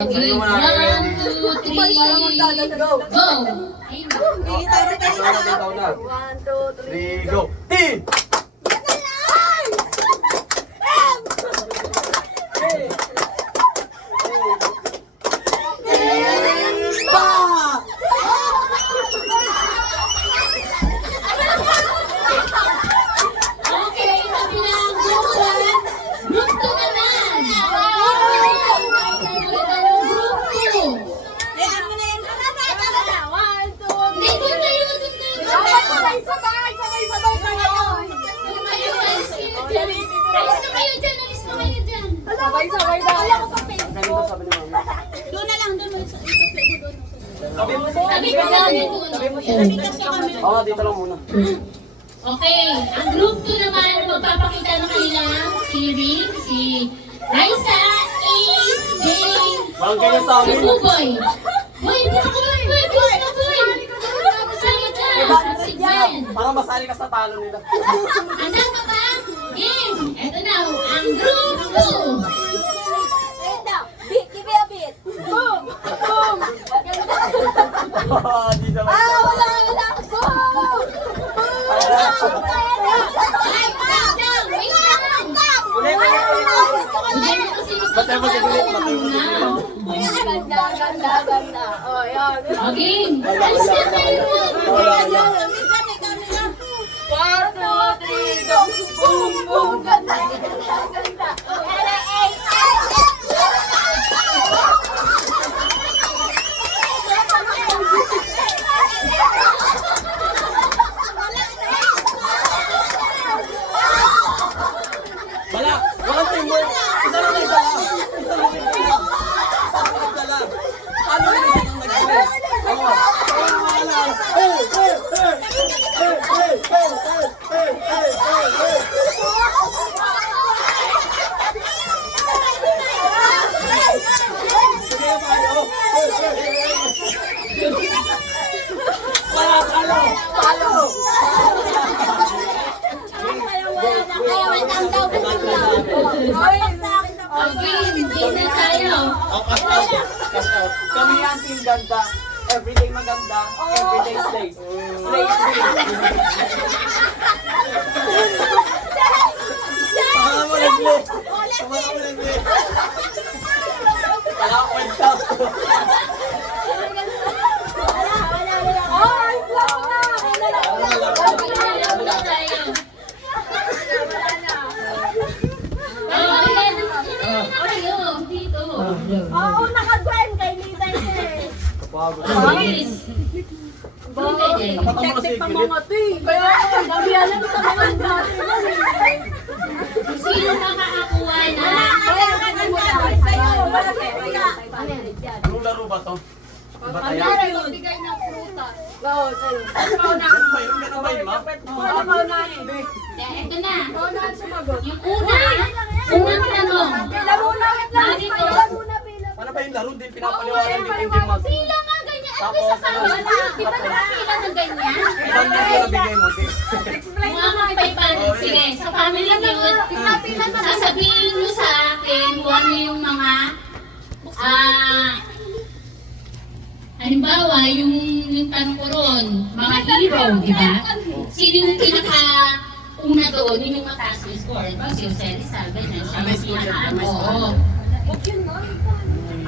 Okay, 1, 2, 3, go! One, two, three, go! Team! Okay, kabilang group 1, group 2 naman! Group 2! Hindi, doon tayo, doon tayo! Alis na kayo dyan, alis na kayo dyan! sabay daw. Doon na lang, doon mo sa Sabi ko lang yun doon. Oo, dito lang muna. Okay, ang group 2 naman magpapakita ng kanilang cheering, si Raisa, Ace, Dave, Walang ganyan sa si amin. Buboy. Boy, hindi ako boy, boy, please na boy. Salit ka, si Gwen. Parang masali ka sa talo nila. Handa ka ba? Game! Eto na, ang group 2. Give me a beat. Boom! Boom! Di naman. Wala! Boom! Ay, wait lang. Hindi mo kasi Batay mo si Gulit, batay mo si magpapakita Ganda. Oh, yan. O, game! Alis na kayo! One, two, three, go! Boom! Boom! Ganda. Walang teamwork. Isa lang nagdala. Ano yung isa lang nagdala? Oo. Okay, game na tayo. Kami ang team ganda. Everyday maganda. Everyday slays. Slay free. Tama mo nag-slay. Tama mo nag-slay. Wala akong kwenta. Game na tayo. Tayo, dito. Oo, naka-Gwen kay Liday eh. Kapagod. Please. Okay, Kapag mo si Philip. Kaya, dami alam sa mga dati. sino makakakuha na? Anong laro ba to? Batayan? Ganun ba yun? Ganun ba yun, ma? Ito na. Yung unang tanong. Narito. Paano ba yung laro? Hindi pinapaliwanan din hindi mag... Pila nga ganyan. At least sa camera. Di ba nakapila ng ganyan? Ibang hindi ko nabigay mo, di? Mga kapaypanan. Sige, sa family feud, sasabihin nyo sa akin kung ano yung mga halimbawa, yung tanong ko ron, mga hero, di ba? Sino yung pinaka-una doon, yun yung mataas yung score. Diba? Si Jose Rizal, ganyan, siya yung pinaka-ano. Oo.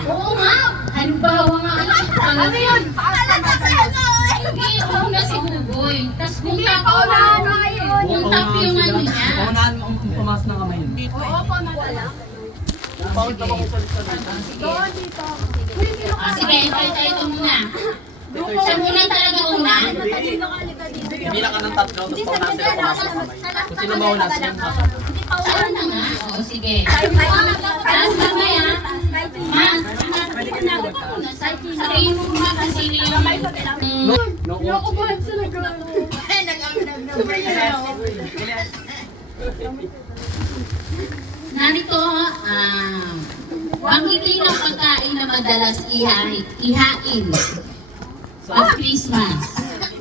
Oo nga! Halimbawa nga, ano yun? Hindi, una si Buboy. Tapos kung top yung ano niya. Paunahan mo pumas ng kamay. Paul na bang usalit dito? Sige, ito muna. Siya muna talaga una. Bilang ka ng tatlo, tapos paunahan sila pumas ng kamay. Kung sino mauna, sino yung pasok. Saan na nga? O, sige. Taas kamay ha. Ma, sabihin mo muna kung sino yung... Narito, banggitin ang pagkain na madalas ihain pag Christmas.